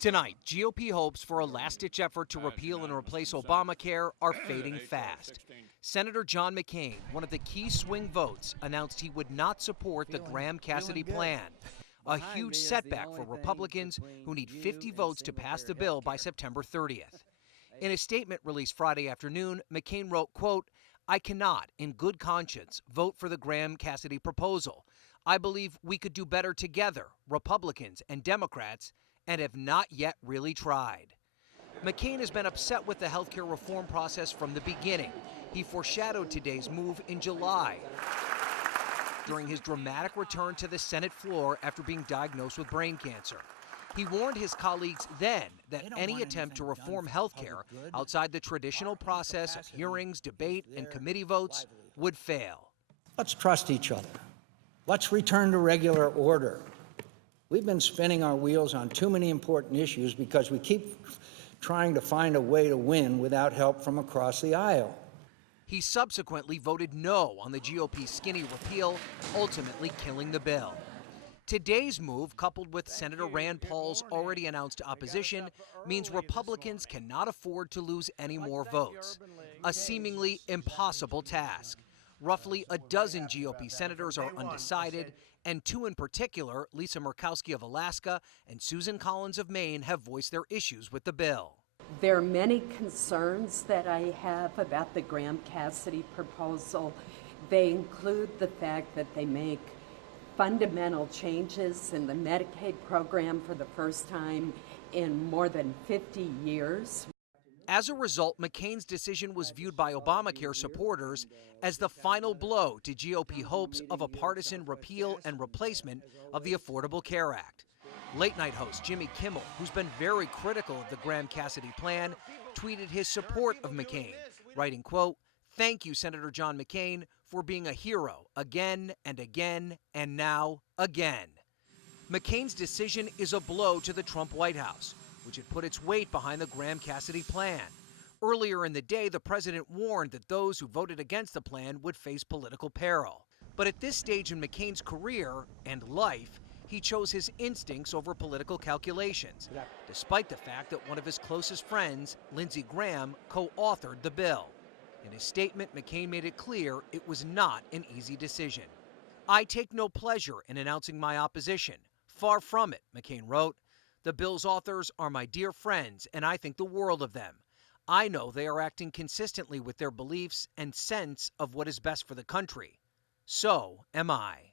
Tonight, GOP hopes for a last-ditch effort to repeal and replace Obamacare are fading fast. Senator John McCain, one of the key swing votes, announced he would not support the Graham-Cassidy plan, a huge setback for Republicans who need 50 votes to pass the bill by September 30th. In a statement released Friday afternoon, McCain wrote, quote, "I cannot, in good conscience, vote for the Graham-Cassidy proposal. I believe we could do better together, Republicans and Democrats, and have not yet really tried." McCain has been upset with the healthcare reform process from the beginning. He foreshadowed today's move in July during his dramatic return to the Senate floor after being diagnosed with brain cancer. He warned his colleagues then that any attempt to reform healthcare outside the traditional process of hearings, debate, and committee votes would fail. Let's trust each other. Let's return to regular order. We've been spinning our wheels on too many important issues because we keep trying to find a way to win without help from across the aisle. He subsequently voted no on the GOP skinny repeal, ultimately killing the bill. Today's move, coupled with Senator Rand Paul's already announced opposition, means Republicans cannot afford to lose any more votes. A seemingly impossible task. Roughly a dozen GOP senators are undecided, and two in particular, Lisa Murkowski of Alaska and Susan Collins of Maine, have voiced their issues with the bill. There are many concerns that I have about the Graham-Cassidy proposal. They include the fact that they make fundamental changes in the Medicaid program for the first time in more than 50 years. As a result, McCain's decision was viewed by Obamacare supporters as the final blow to GOP hopes of a partisan repeal and replacement of the Affordable Care Act. Late-night host Jimmy Kimmel, who's been very critical of the Graham-Cassidy plan, tweeted his support of McCain, writing, quote, "Thank you, Senator John McCain, for being a hero again and again and now again." McCain's decision is a blow to the Trump White House, which had put its weight behind the Graham-Cassidy plan. Earlier in the day, the president warned that those who voted against the plan would face political peril. But at this stage in McCain's career and life, he chose his instincts over political calculations, despite the fact that one of his closest friends, Lindsey Graham, co-authored the bill. In his statement, McCain made it clear it was not an easy decision. "I take no pleasure in announcing my opposition. Far from it," McCain wrote. "The bill's authors are my dear friends, and I think the world of them. I know they are acting consistently with their beliefs and sense of what is best for the country. So am I."